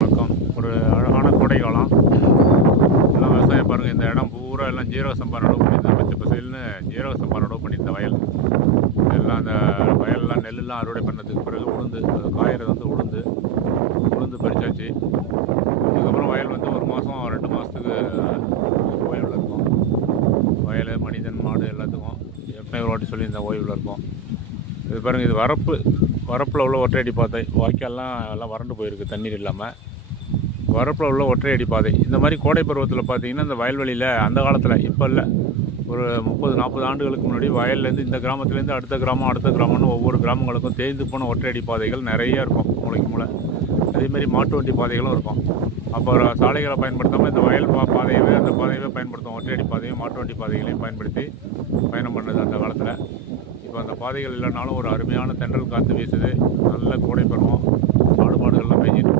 வணக்கம். ஒரு அழகான கோடை காலம். எல்லாம் விவசாயம் பாருங்கள். இந்த இடம் பூரா எல்லாம் ஜீரக சம்பா நடவு பண்ணியிருந்தேன். பச்சை பசேல்னு ஜீரக சம்பா நடவு பண்ணியிருந்த வயல். எல்லாம் அந்த வயல்லாம் நெல்லுலாம் அறுவடை பண்ணதுக்கு பிறகு உளுந்து அது காயறது வந்து உளுந்து பறிச்சாச்சு. அதுக்கப்புறம் வயல் வந்து 1 மாதம் 2 மாதத்துக்கு ஓய்வில் இருக்கும். வயல், மனிதன், மாடு எல்லாத்துக்கும் ஏற்கனவே ஒரு வாட்டி சொல்லியிருந்தேன் ஓய்வில் இருக்கும். இது பாருங்கள், இது வரப்பில் உள்ள ஒற்றையடி பாதை. வாய்க்கால்லாம் எல்லாம் வறண்டு போயிருக்கு தண்ணீர் இல்லாமல். வரப்பில் உள்ள ஒற்றையடி பாதை. இந்த மாதிரி கோடை பருவத்தில் பார்த்தீங்கன்னா இந்த வயல்வெளியில் அந்த காலத்தில், இப்போ இல்லை, ஒரு 30-40 ஆண்டுகளுக்கு முன்னாடி வயல்லேருந்து இந்த கிராமத்துலேருந்து அடுத்த கிராமம்னு ஒவ்வொரு கிராமங்களுக்கும் தேய்ந்து போன ஒற்றையடி பாதைகள் நிறைய இருக்கும், மூளைக்கு மூளை. அதேமாதிரி மாட்டு வண்டி பாதைகளும் இருக்கும். அப்போ சாலைகளை பயன்படுத்தாமல் இந்த வயல் அந்த பாதையவே பயன்படுத்தும். ஒற்றையடி பாதையும் மாட்டு வண்டி பாதைகளையும் பயன்படுத்தி பயணம் பண்ணது அந்த காலத்தில். இப்போ அந்த பாதைகள் இல்லைனாலும் ஒரு அருமையான தென்றல் காற்று வீசுது. நல்ல கோடை பருவம். ஆடு மாடுகள்லாம் மேய்ஞ்சிட்டு